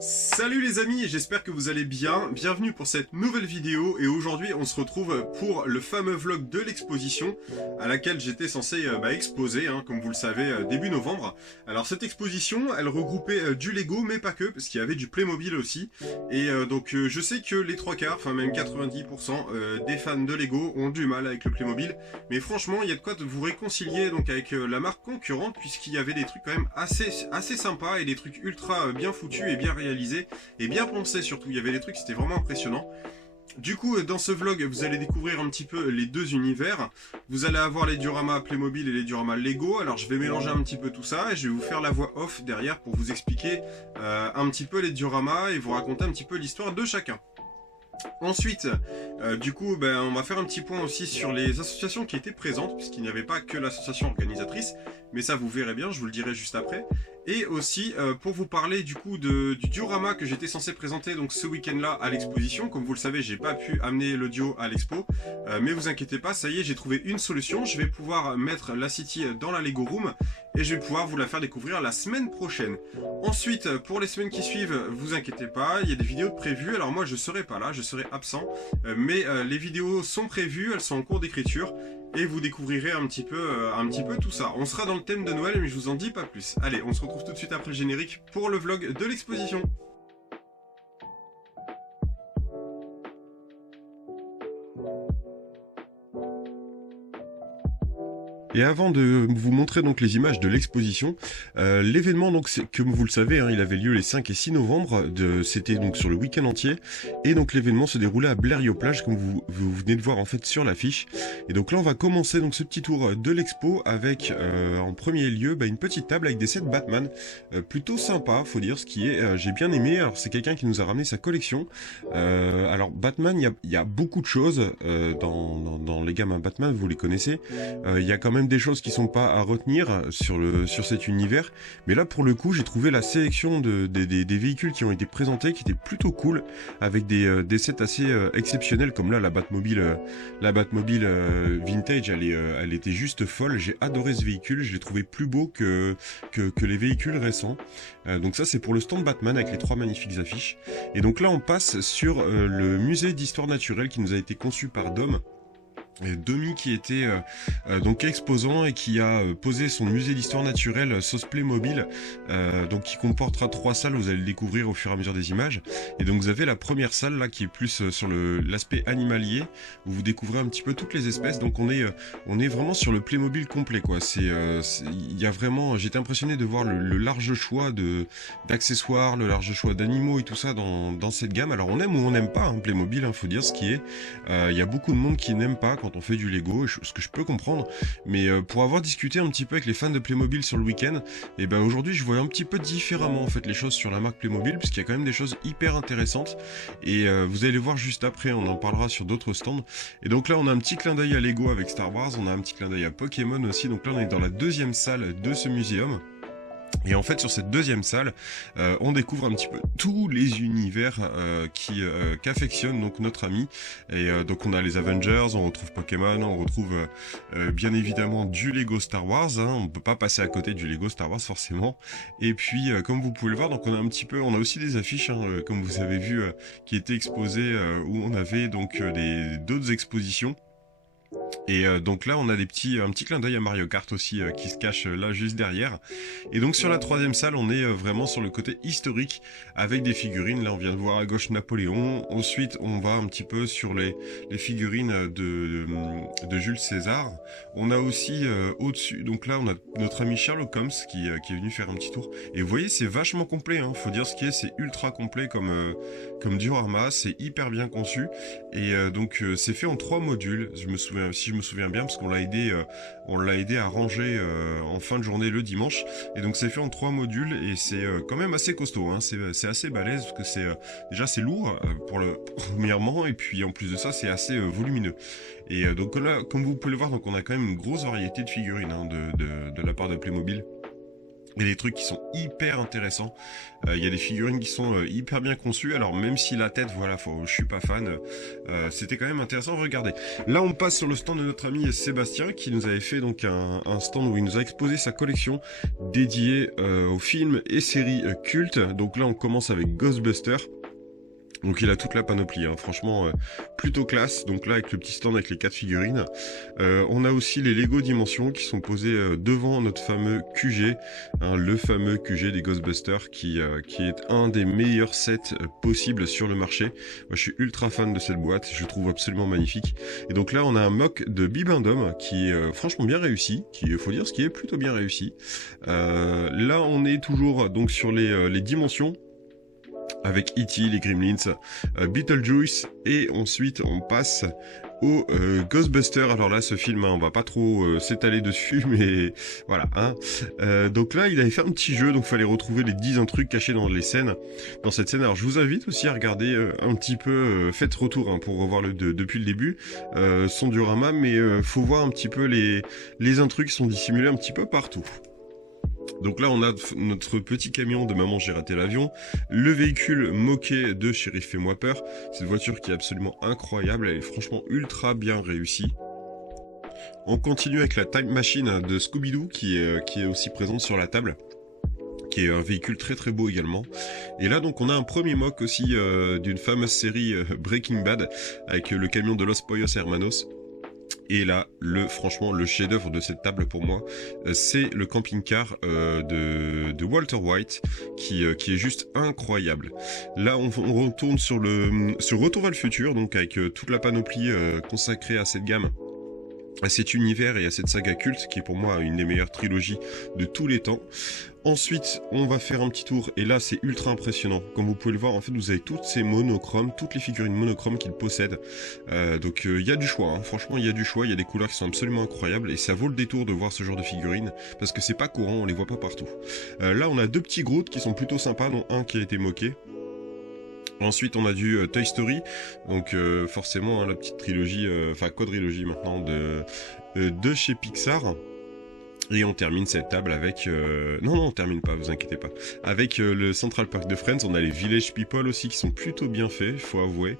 Salut les amis, j'espère que vous allez bien. Bienvenue pour cette nouvelle vidéo et aujourd'hui on se retrouve pour le fameux vlog de l'exposition à laquelle j'étais censé exposer, comme vous le savez, début novembre. Alors cette exposition, elle regroupait du Lego mais pas que, parce qu'il y avait du Playmobil aussi. Et je sais que les trois quarts, enfin même 90% des fans de Lego ont du mal avec le Playmobil. Mais franchement, il y a de quoi vous réconcilier donc avec la marque concurrente, puisqu'il y avait des trucs quand même assez sympas et des trucs ultra bien foutus et bien réalisé et bien pensé surtout. Il y avait des trucs, c'était vraiment impressionnant. Du coup, dans ce vlog, vous allez découvrir un petit peu les deux univers. Vous allez avoir les dioramas Playmobil et les dioramas Lego. Alors, je vais mélanger un petit peu tout ça et je vais vous faire la voix off derrière pour vous expliquer un petit peu les dioramas et vous raconter un petit peu l'histoire de chacun. Ensuite, on va faire un petit point aussi sur les associations qui étaient présentes, puisqu'il n'y avait pas que l'association organisatrice, mais ça vous verrez bien, je vous le dirai juste après. Et aussi pour vous parler du diorama que j'étais censé présenter donc ce week-end-là à l'exposition. Comme vous le savez, j'ai pas pu amener l'audio à l'expo, mais vous inquiétez pas, ça y est, j'ai trouvé une solution. Je vais pouvoir mettre la City dans la Lego Room et je vais pouvoir vous la faire découvrir la semaine prochaine. Ensuite, pour les semaines qui suivent, vous inquiétez pas, il y a des vidéos de prévues. Alors moi, je serai pas là, je serai absent, mais les vidéos sont prévues, elles sont en cours d'écriture. Et vous découvrirez un petit peu tout ça. On sera dans le thème de Noël, mais je vous en dis pas plus. Allez, on se retrouve tout de suite après le générique pour le vlog de l'exposition. Et avant de vous montrer donc les images de l'exposition, l'événement donc comme vous le savez, il avait lieu les 5 et 6 novembre, c'était donc sur le week-end entier, et donc l'événement se déroulait à Blériot-Plage comme vous venez de voir en fait sur l'affiche. Et donc là on va commencer donc ce petit tour de l'expo avec en premier lieu une petite table avec des sets Batman, plutôt sympa faut dire, ce qui est j'ai bien aimé. Alors c'est quelqu'un qui nous a ramené sa collection. Alors Batman, il y a beaucoup de choses dans les gammes à Batman, vous les connaissez. Il y a quand même des choses qui sont pas à retenir sur cet univers, mais là pour le coup j'ai trouvé la sélection des véhicules qui ont été présentés qui étaient plutôt cool, avec des sets assez exceptionnels, comme là la Batmobile vintage, elle était juste folle. J'ai adoré ce véhicule, je l'ai trouvé plus beau que les véhicules récents. Donc ça c'est pour le stand Batman avec les trois magnifiques affiches. Et donc là on passe sur le musée d'histoire naturelle qui nous a été conçu par Dom. Domi qui était donc exposant et qui a posé son musée d'histoire naturelle sauce Playmobil, donc qui comportera 3 salles, vous allez le découvrir au fur et à mesure des images. Et donc vous avez la première salle là qui est plus sur l'aspect animalier, où vous découvrez un petit peu toutes les espèces. Donc on est vraiment sur le Playmobil complet quoi. Il y a vraiment, j'étais impressionné de voir le large choix d'accessoires, le large choix d'animaux et tout ça dans cette gamme. Alors on aime ou on n'aime pas Playmobil, faut dire ce qui est. Il y a beaucoup de monde qui n'aime pas quand on fait du Lego, ce que je peux comprendre, mais pour avoir discuté un petit peu avec les fans de Playmobil sur le week-end, et aujourd'hui je voyais un petit peu différemment en fait les choses sur la marque Playmobil, puisqu'il y a quand même des choses hyper intéressantes, et vous allez voir juste après, on en parlera sur d'autres stands. Et donc là on a un petit clin d'œil à Lego avec Star Wars, on a un petit clin d'œil à Pokémon aussi. Donc là on est dans la deuxième salle de ce muséum. Et en fait sur cette deuxième salle, on découvre un petit peu tous les univers qu'affectionne donc notre ami. Et donc on a les Avengers, on retrouve Pokémon, on retrouve bien évidemment du Lego Star Wars. On peut pas passer à côté du Lego Star Wars forcément. Et puis comme vous pouvez le voir, donc on a aussi des affiches, comme vous avez vu, qui étaient exposées où on avait donc d'autres expositions. Et donc là on a un petit clin d'œil à Mario Kart aussi qui se cache là juste derrière. Et donc sur la troisième salle on est vraiment sur le côté historique avec des figurines. Là on vient de voir à gauche Napoléon. Ensuite on va un petit peu sur les figurines de Jules César. On a aussi au-dessus, donc là on a notre ami Sherlock Holmes qui est venu faire un petit tour. Et vous voyez c'est vachement complet, faut dire ce qui est, c'est ultra complet comme diorama, c'est hyper bien conçu. Et donc c'est fait en 3 modules, si je me souviens bien, parce qu'on l'a aidé à ranger en fin de journée le dimanche. Et donc c'est fait en 3 modules et c'est quand même assez costaud, c'est assez balèze, parce que c'est lourd premièrement, et puis en plus de ça c'est assez volumineux. Et donc là, comme vous pouvez le voir, donc on a quand même une grosse variété de figurines de la part de Playmobil. Il y a des trucs qui sont hyper intéressants. Il y a des figurines qui sont hyper bien conçues. Alors même si la tête, voilà, je suis pas fan, c'était quand même intéressant. Regardez. Là, on passe sur le stand de notre ami Sébastien qui nous avait fait donc un stand où il nous a exposé sa collection dédiée aux films et séries cultes. Donc là, on commence avec Ghostbusters. Donc il a toute la panoplie, hein. Franchement plutôt classe. Donc là avec le petit stand avec les 4 figurines. On a aussi les Lego Dimensions qui sont posés devant notre fameux QG, hein, le fameux QG des Ghostbusters qui est un des meilleurs sets possibles sur le marché. Moi je suis ultra fan de cette boîte, je trouve absolument magnifique. Et donc là on a un mock de Bibendum qui est franchement bien réussi, qui faut dire ce qui est plutôt bien réussi. Là on est toujours donc sur les dimensions, avec E.T., les Gremlins, Beetlejuice, et ensuite on passe au Ghostbusters. Alors là, ce film, hein, on va pas trop s'étaler dessus, mais voilà. Hein. Donc là, il avait fait un petit jeu, donc fallait retrouver les 10 trucs cachés dans les scènes, dans cette scène. Alors je vous invite aussi à regarder un petit peu, faites retour hein, pour revoir depuis le début son diorama, mais faut voir un petit peu les intrus qui sont dissimulés un petit peu partout. Donc là on a notre petit camion de Maman j'ai raté l'avion, le véhicule moqué de Shérif Fais-moi peur, cette voiture qui est absolument incroyable, elle est franchement ultra bien réussie. On continue avec la Time Machine de Scooby-Doo qui est aussi présente sur la table, qui est un véhicule très très beau également. Et là donc on a un premier mock aussi d'une fameuse série Breaking Bad avec le camion de Los Pollos Hermanos. Et là, franchement, le chef-d'œuvre de cette table pour moi, c'est le camping-car de Walter White, qui est juste incroyable. Là, on retourne sur Retour vers le futur, donc avec toute la panoplie consacrée à cette gamme, à cet univers et à cette saga culte qui est pour moi une des meilleures trilogies de tous les temps. Ensuite, on va faire un petit tour et là c'est ultra impressionnant. Comme vous pouvez le voir, en fait, vous avez toutes ces monochromes, toutes les figurines monochromes qu'il possède. Donc il y a du choix, hein. Franchement il y a du choix, il y a des couleurs qui sont absolument incroyables et ça vaut le détour de voir ce genre de figurines parce que c'est pas courant, on les voit pas partout. Là on a 2 petits Groot qui sont plutôt sympas, dont un qui a été moqué. Ensuite, on a du Toy Story, donc forcément hein, la petite trilogie, enfin quadrilogie maintenant de chez Pixar. Et on termine cette table avec... Non, on termine pas, vous inquiétez pas. Avec le Central Park de Friends, on a les Village People aussi qui sont plutôt bien faits, il faut avouer.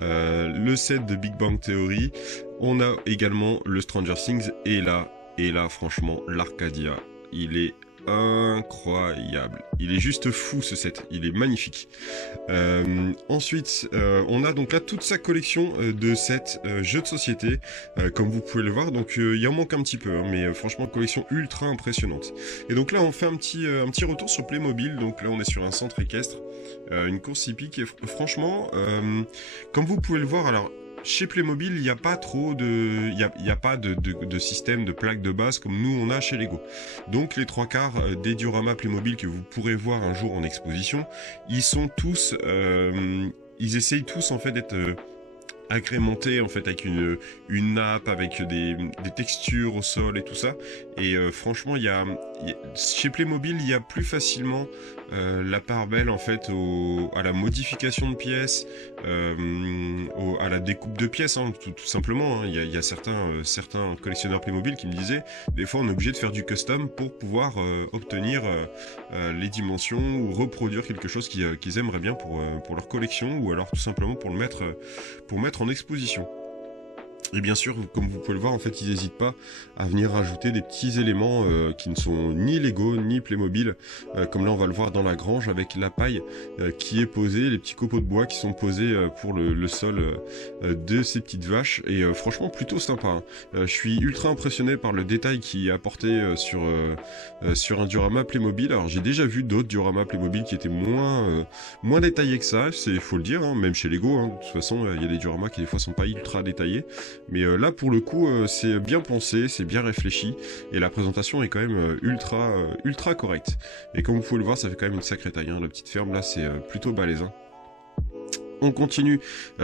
Le set de Big Bang Theory. On a également le Stranger Things. Et là, franchement, l'Arcadia, il est incroyable. Il est juste fou ce set, il est magnifique. Ensuite, on a donc là toute sa collection de sets jeux de société, comme vous pouvez le voir. Donc il en manque un petit peu, hein, mais franchement collection ultra impressionnante. Et donc là on fait un petit retour sur Playmobil. Donc là on est sur un centre équestre, une course hippique. Et franchement, comme vous pouvez le voir, alors chez Playmobil, il n'y a pas trop il y a pas de système de plaques de base comme nous on a chez Lego. Donc les 3/4 des dioramas Playmobil que vous pourrez voir un jour en exposition, ils sont tous, ils essayent tous en fait d'être agrémenté en fait avec une nappe, avec des textures au sol et tout ça. Et franchement chez Playmobil il y a plus facilement la part belle en fait à la modification de pièces, à la découpe de pièces, hein, tout simplement, hein. Il y a certains collectionneurs Playmobil qui me disaient des fois on est obligé de faire du custom pour pouvoir obtenir les dimensions ou reproduire quelque chose qu'ils aimeraient bien pour leur collection, ou alors tout simplement pour mettre en exposition. Et bien sûr, comme vous pouvez le voir, en fait, ils n'hésitent pas à venir rajouter des petits éléments qui ne sont ni Lego, ni Playmobil. Comme là, on va le voir dans la grange avec la paille qui est posée, les petits copeaux de bois qui sont posés pour le sol de ces petites vaches. Et franchement, plutôt sympa, hein. Je suis ultra impressionné par le détail qui est apporté sur un diorama Playmobil. Alors, j'ai déjà vu d'autres dioramas Playmobil qui étaient moins détaillés que ça, faut le dire, hein, même chez Lego. Hein. De toute façon, il y a des dioramas qui des fois sont pas ultra détaillés. Mais là pour le coup c'est bien pensé, c'est bien réfléchi et la présentation est quand même ultra correcte. Et comme vous pouvez le voir, ça fait quand même une sacrée taille, hein. La petite ferme là c'est plutôt balèze, hein. On continue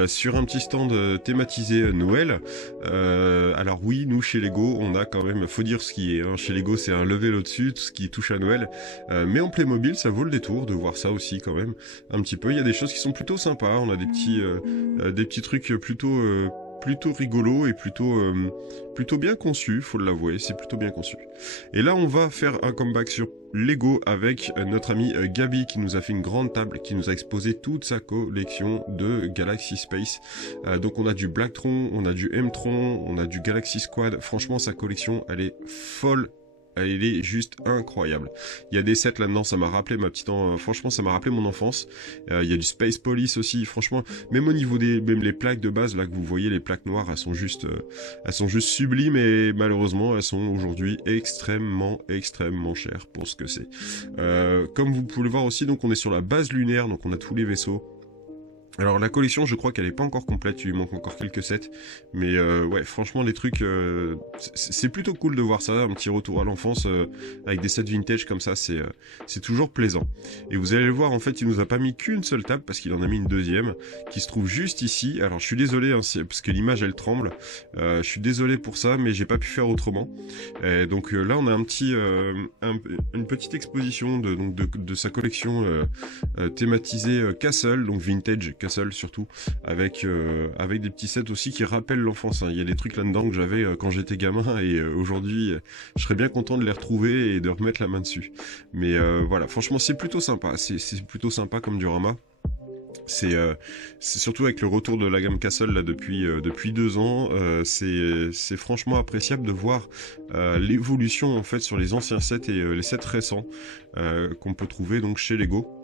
sur un petit stand thématisé Noël. Alors oui, nous chez Lego, on a quand même, faut dire ce qui est, hein. Chez Lego, c'est un level au-dessus, tout ce qui touche à Noël. Mais en Playmobil, ça vaut le détour de voir ça aussi quand même un petit peu. Il y a des choses qui sont plutôt sympas. On a des petits trucs plutôt plutôt rigolo et plutôt bien conçu, faut l'avouer, c'est plutôt bien conçu. Et là, on va faire un comeback sur Lego avec notre ami Gabi qui nous a fait une grande table, qui nous a exposé toute sa collection de Galaxy Space. Donc on a du Blacktron, on a du M-Tron, on a du Galaxy Squad. Franchement, sa collection, elle est folle. Elle est juste incroyable. Il y a des sets là-dedans, ça m'a rappelé franchement, ça m'a rappelé mon enfance. Il y a du Space Police aussi. Franchement, même au niveau même les plaques de base là que vous voyez, les plaques noires, elles sont juste sublimes et malheureusement, elles sont aujourd'hui extrêmement chères pour ce que c'est. Comme vous pouvez le voir aussi, donc on est sur la base lunaire, donc on a tous les vaisseaux. Alors la collection, je crois qu'elle est pas encore complète, il lui manque encore quelques sets, mais ouais, franchement les trucs, c'est plutôt cool de voir ça, un petit retour à l'enfance avec des sets vintage comme ça, c'est toujours plaisant. Et vous allez le voir, en fait, il nous a pas mis qu'une seule table parce qu'il en a mis une deuxième qui se trouve juste ici. Alors je suis désolé hein, parce que l'image elle tremble, je suis désolé pour ça, mais j'ai pas pu faire autrement. Donc là on a une petite exposition de sa collection thématisée Castle, donc vintage Castle surtout, avec des petits sets aussi qui rappellent l'enfance. Hein. Il y a des trucs là-dedans que j'avais quand j'étais gamin et aujourd'hui je serais bien content de les retrouver et de remettre la main dessus. Mais voilà, franchement c'est plutôt sympa, c'est plutôt sympa comme diorama. C'est surtout avec le retour de la gamme Castle là depuis 2 ans, c'est franchement appréciable de voir l'évolution en fait sur les anciens sets et les sets récents qu'on peut trouver donc chez Lego.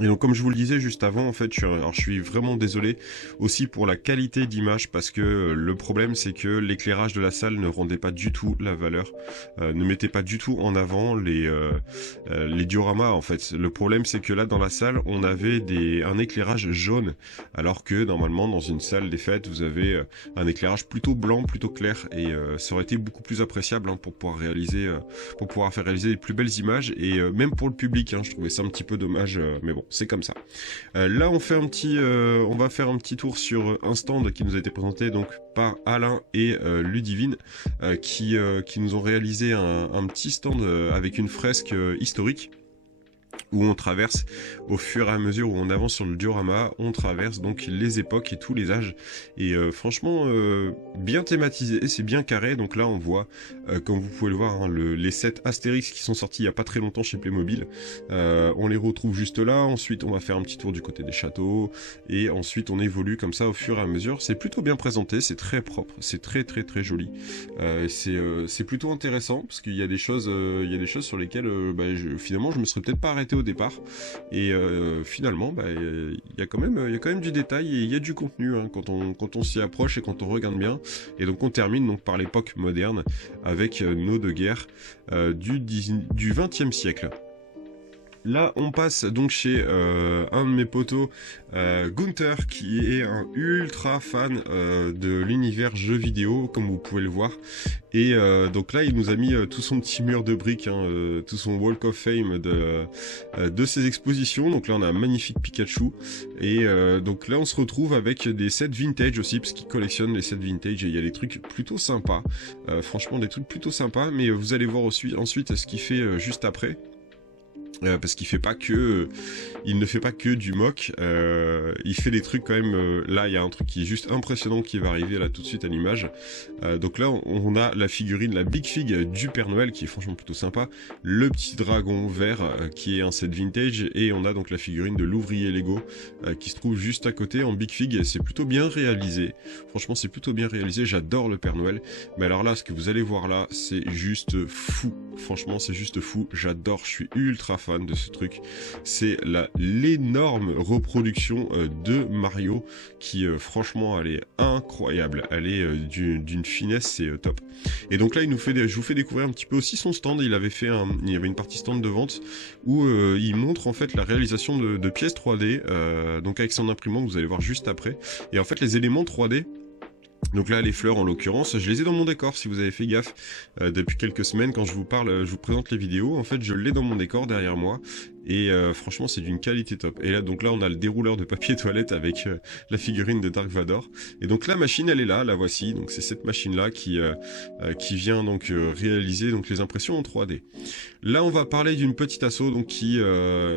Et donc comme je vous le disais juste avant, en fait, je suis vraiment désolé aussi pour la qualité d'image parce que le problème c'est que l'éclairage de la salle ne rendait pas du tout la valeur, ne mettait pas du tout en avant les dioramas en fait. Le problème c'est que là dans la salle on avait un éclairage jaune alors que normalement dans une salle des fêtes vous avez un éclairage plutôt blanc, plutôt clair et ça aurait été beaucoup plus appréciable hein, pour pouvoir faire réaliser les plus belles images et même pour le public hein, je trouvais ça un petit peu dommage mais bon. C'est comme ça. Là, on va faire un petit tour sur un stand qui nous a été présenté donc par Alain et Ludivine, qui nous ont réalisé un petit stand avec une fresque historique. Où on traverse au fur et à mesure où on avance sur le diorama, on traverse donc les époques et tous les âges et franchement bien thématisé, c'est bien carré. Donc là on voit comme vous pouvez le voir hein, les sets Astérix qui sont sortis il y a pas très longtemps chez Playmobil, on les retrouve juste là. Ensuite on va faire un petit tour du côté des châteaux et ensuite on évolue comme ça au fur et à mesure. C'est plutôt bien présenté, c'est très propre, c'est très joli, c'est plutôt intéressant parce qu'il y a des choses sur lesquelles finalement je me serais peut-être pas arrêté au départ et finalement il y a quand même du détail et il y a du contenu hein, quand on s'y approche et quand on regarde bien. Et donc on termine donc par l'époque moderne avec nos deux guerres du XXe siècle. Là, on passe donc chez un de mes potos, Gunther, qui est un ultra fan de l'univers jeux vidéo, comme vous pouvez le voir. Et donc là, il nous a mis tout son petit mur de briques, hein, tout son Walk of Fame de ses expositions. Donc là, on a un magnifique Pikachu. Et donc là, on se retrouve avec des sets vintage aussi, parce qu'il collectionne les sets vintage. Et il y a des trucs plutôt sympas. Franchement, des trucs plutôt sympas. Mais vous allez voir ensuite ce qu'il fait juste après. Parce qu'il il ne fait pas que du mock, il fait des trucs quand même, là il y a un truc qui est juste impressionnant qui va arriver là tout de suite à l'image. Donc là on a la figurine, la Big Fig du Père Noël qui est franchement plutôt sympa, le petit dragon vert qui est un set vintage et on a donc la figurine de l'ouvrier Lego qui se trouve juste à côté en Big Fig. C'est plutôt bien réalisé, franchement c'est plutôt bien réalisé, j'adore le Père Noël. Mais alors là ce que vous allez voir là c'est juste fou, franchement c'est juste fou, j'adore, je suis ultra fan de ce truc. C'est l'énorme reproduction de Mario qui franchement elle est incroyable, elle est d'une finesse, c'est top. Et donc là je vous fais découvrir un petit peu aussi son stand. Il y avait une partie stand de vente où il montre en fait la réalisation de pièces 3D donc avec son imprimante, vous allez voir juste après. Et en fait les éléments 3D, donc là les fleurs en l'occurrence, je les ai dans mon décor si vous avez fait gaffe depuis quelques semaines quand je vous présente les vidéos, en fait je l'ai dans mon décor derrière moi et franchement c'est d'une qualité top. Et là donc là on a le dérouleur de papier toilette avec la figurine de Dark Vador. Et donc la machine elle est là, la voici. Donc c'est cette machine là qui vient donc réaliser donc les impressions en 3D. Là on va parler d'une petite asso donc qui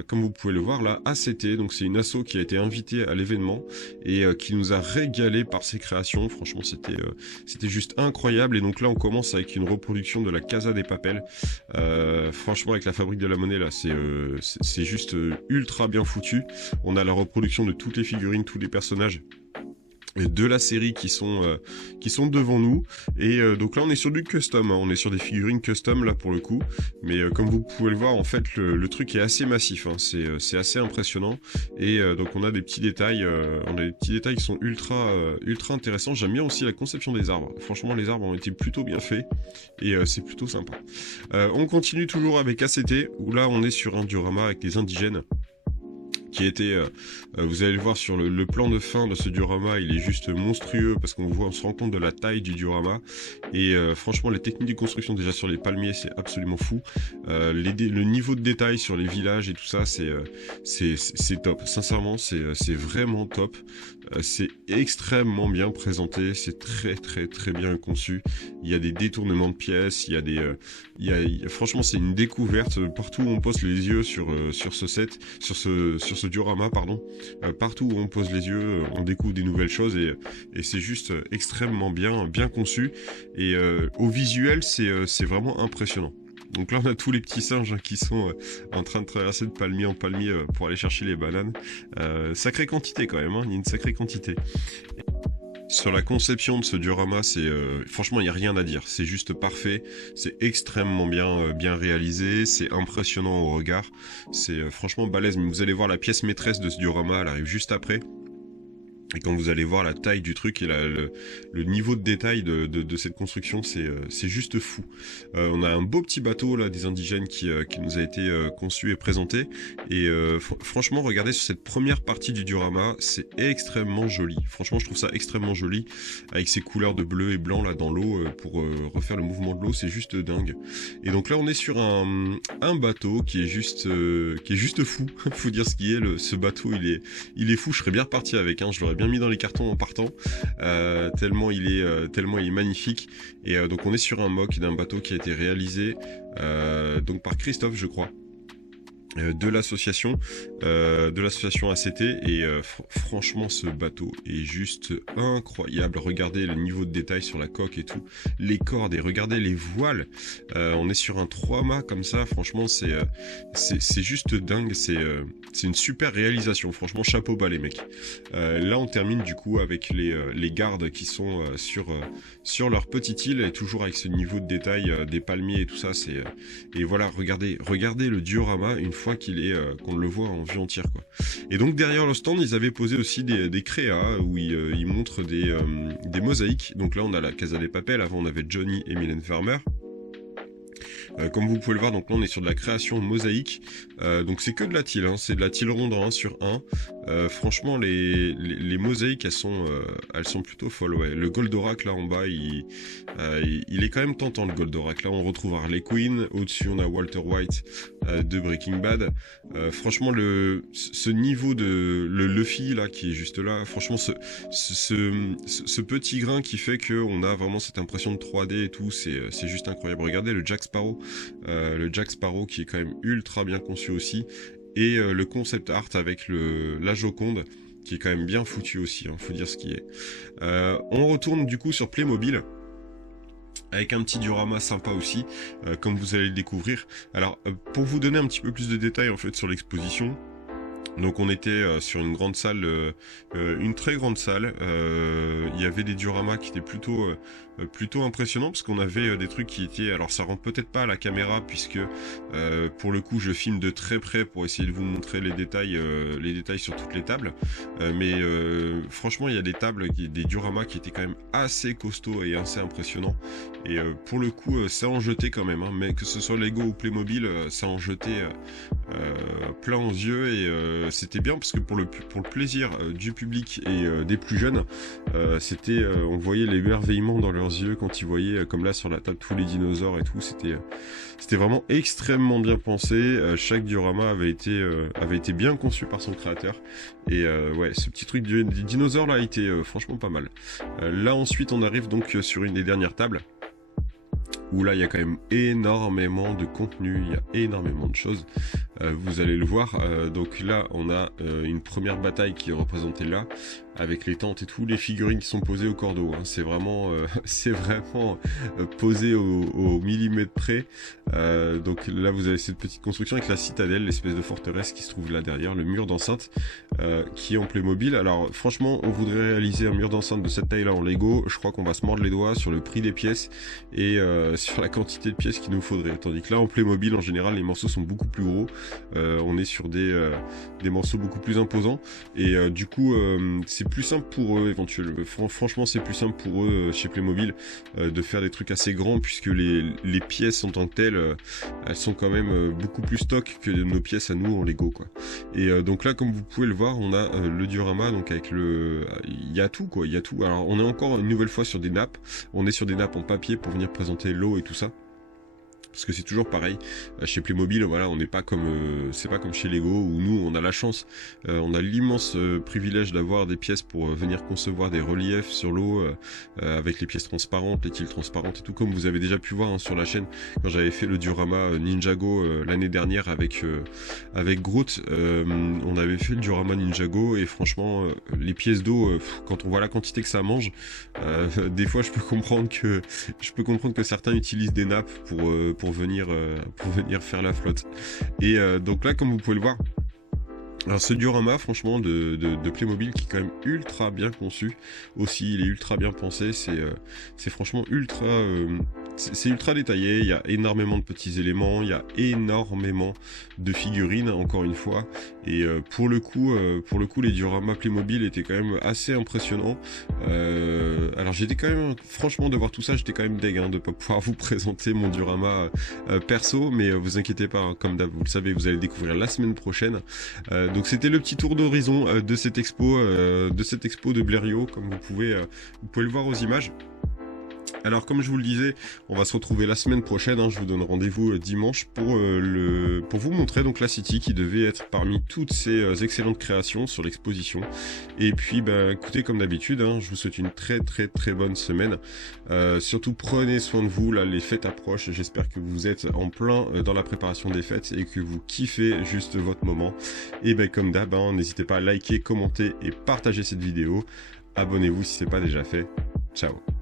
comme vous pouvez le voir là, ACT. Donc c'est une asso qui a été invitée à l'événement et qui nous a régalé par ses créations. Franchement c'était juste incroyable. Et donc là on commence avec une reproduction de la Casa des Papel. Franchement avec la Fabrique de la Monnaie là c'est juste ultra bien foutu. On a la reproduction de toutes les figurines, tous les personnages de la série qui sont devant nous. Et donc là on est sur du custom, hein. On est sur des figurines custom là pour le coup, mais comme vous pouvez le voir en fait le truc est assez massif, hein. C'est assez impressionnant. Et donc on a des petits détails qui sont ultra intéressants. J'aime bien aussi la conception des arbres. Franchement les arbres ont été plutôt bien faits et c'est plutôt sympa. On continue toujours avec ACT où là on est sur un diorama avec des indigènes qui était, vous allez le voir sur le plan de fin de ce diorama, il est juste monstrueux parce on se rend compte de la taille du diorama. Et franchement les techniques de construction déjà sur les palmiers c'est absolument fou. Le niveau de détail sur les villages et tout ça c'est top. Sincèrement c'est vraiment top. C'est extrêmement bien présenté, c'est très bien conçu. Il y a des détournements de pièces, franchement c'est une découverte partout où on pose les yeux sur ce set, sur ce diorama pardon. Partout où on pose les yeux, on découvre des nouvelles choses et c'est juste extrêmement bien conçu. Et au visuel c'est vraiment impressionnant. Donc là on a tous les petits singes qui sont en train de traverser de palmier en palmier pour aller chercher les bananes. Sacrée quantité quand même, hein, il y a une sacrée quantité. Sur la conception de ce diorama, franchement il n'y a rien à dire, c'est juste parfait, c'est extrêmement bien réalisé, c'est impressionnant au regard, c'est franchement balèze. Mais vous allez voir la pièce maîtresse de ce diorama, elle arrive juste après. Et quand vous allez voir la taille du truc et le niveau de détail de cette construction, c'est juste fou. On a un beau petit bateau là des indigènes qui nous a été conçu et présenté. Et franchement, regardez sur cette première partie du diorama, c'est extrêmement joli. Franchement, je trouve ça extrêmement joli avec ces couleurs de bleu et blanc là dans l'eau pour refaire le mouvement de l'eau, c'est juste dingue. Et donc là, on est sur un bateau qui est juste fou. Faut dire ce qui est. Ce bateau, il est fou. Je serais bien reparti avec. Je l'aurais bien mis dans les cartons en partant, tellement il est magnifique. Et donc on est sur un mock d'un bateau qui a été réalisé donc par Christophe je crois, de l'association ACT. Et franchement ce bateau est juste incroyable. Regardez le niveau de détail sur la coque et tout, les cordes, et regardez les voiles. On est sur un 3-mâts comme ça, franchement c'est juste dingue. C'est une super réalisation, franchement chapeau bas les mecs. Là on termine du coup avec les gardes qui sont sur leur petite île, et toujours avec ce niveau de détail des palmiers et tout ça. Et voilà, regardez le diorama une fois qu'on le voit en vue entière quoi. Et donc derrière le stand ils avaient posé aussi des créas où ils montrent des mosaïques. Donc là on a la Casa des Papel, avant on avait Johnny et Mylène Farmer. Comme vous pouvez le voir, donc là on est sur de la création mosaïque. Donc c'est que de la tile, hein, c'est de la tile ronde en 1 sur 1. Franchement les mosaïques elles sont plutôt folles. Ouais. Le Goldorak là en bas il est quand même tentant, le Goldorak. Là on retrouve Harley Quinn, au-dessus on a Walter White de Breaking Bad. Franchement ce niveau de le Luffy là qui est juste là, franchement ce petit grain qui fait que on a vraiment cette impression de 3D et tout, c'est juste incroyable. Regardez le Jack Sparrow. Le Jack Sparrow qui est quand même ultra bien conçu aussi, et le concept art avec la Joconde qui est quand même bien foutu aussi, hein, faut dire ce qui est. On retourne du coup sur Playmobil avec un petit diorama sympa aussi, comme vous allez le découvrir. Alors pour vous donner un petit peu plus de détails en fait sur l'exposition, donc on était sur une grande salle, une très grande salle. Il y avait des dioramas qui étaient plutôt impressionnants, parce qu'on avait des trucs qui étaient, alors ça rentre peut-être pas à la caméra puisque pour le coup je filme de très près pour essayer de vous montrer les détails sur toutes les tables, mais franchement il y a des dioramas qui étaient quand même assez costauds et assez impressionnants. Et pour le coup ça en jetait quand même, hein, mais que ce soit Lego ou Playmobil, ça en jetait plein aux yeux, et c'était bien parce que pour le plaisir du public et des plus jeunes, c'était on voyait l'émerveillement dans leurs yeux quand ils voyaient comme là sur la table tous les dinosaures et tout. C'était vraiment extrêmement bien pensé. Chaque diorama avait été bien conçu par son créateur, et ouais, ce petit truc du dinosaure là a été franchement pas mal. Là ensuite on arrive donc sur une des dernières tables, où là il y a quand même énormément de contenu, il y a énormément de choses, vous allez le voir. Donc là on a une première bataille qui est représentée là, avec les tentes et tout, les figurines qui sont posées au cordeau, hein. C'est vraiment posé au millimètre près. Donc là vous avez cette petite construction avec la citadelle, l'espèce de forteresse qui se trouve là derrière, le mur d'enceinte qui est en Playmobil. Alors franchement, on voudrait réaliser un mur d'enceinte de cette taille là en Lego, je crois qu'on va se mordre les doigts sur le prix des pièces et sur la quantité de pièces qu'il nous faudrait, tandis que là en Playmobil en général les morceaux sont beaucoup plus gros, on est sur des morceaux beaucoup plus imposants, et du coup c'est plus simple pour eux éventuellement. Franchement c'est plus simple pour eux chez Playmobil de faire des trucs assez grands, puisque les pièces en tant que telles elles sont quand même beaucoup plus stock que nos pièces à nous en Lego quoi. Et donc là comme vous pouvez le voir, on a le diorama, donc avec il y a tout quoi, il y a tout. Alors on est encore une nouvelle fois sur des nappes, on est sur des nappes en papier pour venir présenter l'eau et tout ça, parce que c'est toujours pareil chez Playmobil. Voilà, on n'est pas comme c'est pas comme chez Lego, où nous on a la chance, on a l'immense privilège d'avoir des pièces pour venir concevoir des reliefs sur l'eau, avec les pièces transparentes, les tiles transparentes et tout, comme vous avez déjà pu voir hein, sur la chaîne quand j'avais fait le diorama Ninjago l'année dernière avec Groot. On avait fait le diorama Ninjago, et franchement les pièces d'eau, quand on voit la quantité que ça mange, des fois je peux comprendre que certains utilisent des nappes pour venir faire la flotte. Et donc là comme vous pouvez le voir, alors ce diorama franchement de Playmobil, qui est quand même ultra bien conçu aussi, il est ultra bien pensé, c'est franchement c'est ultra détaillé, il y a énormément de petits éléments, il y a énormément de figurines encore une fois, et pour le coup les dioramas Playmobil étaient quand même assez impressionnants. Alors j'étais quand même, franchement, de voir tout ça, j'étais quand même deg de pas pouvoir vous présenter mon diorama perso, mais vous inquiétez pas hein, comme d'hab, vous le savez, vous allez découvrir la semaine prochaine. Donc c'était le petit tour d'horizon de cette expo de Blériot, comme vous pouvez le voir aux images. Alors comme je vous le disais, on va se retrouver la semaine prochaine, hein, je vous donne rendez-vous dimanche pour vous montrer donc la City, qui devait être parmi toutes ces excellentes créations sur l'exposition. Et puis bah écoutez, comme d'habitude, hein, je vous souhaite une très très très bonne semaine. Surtout prenez soin de vous, là les fêtes approchent, j'espère que vous êtes en plein dans la préparation des fêtes et que vous kiffez juste votre moment. Et bah comme d'hab, hein, n'hésitez pas à liker, commenter et partager cette vidéo. Abonnez-vous si ce n'est pas déjà fait. Ciao.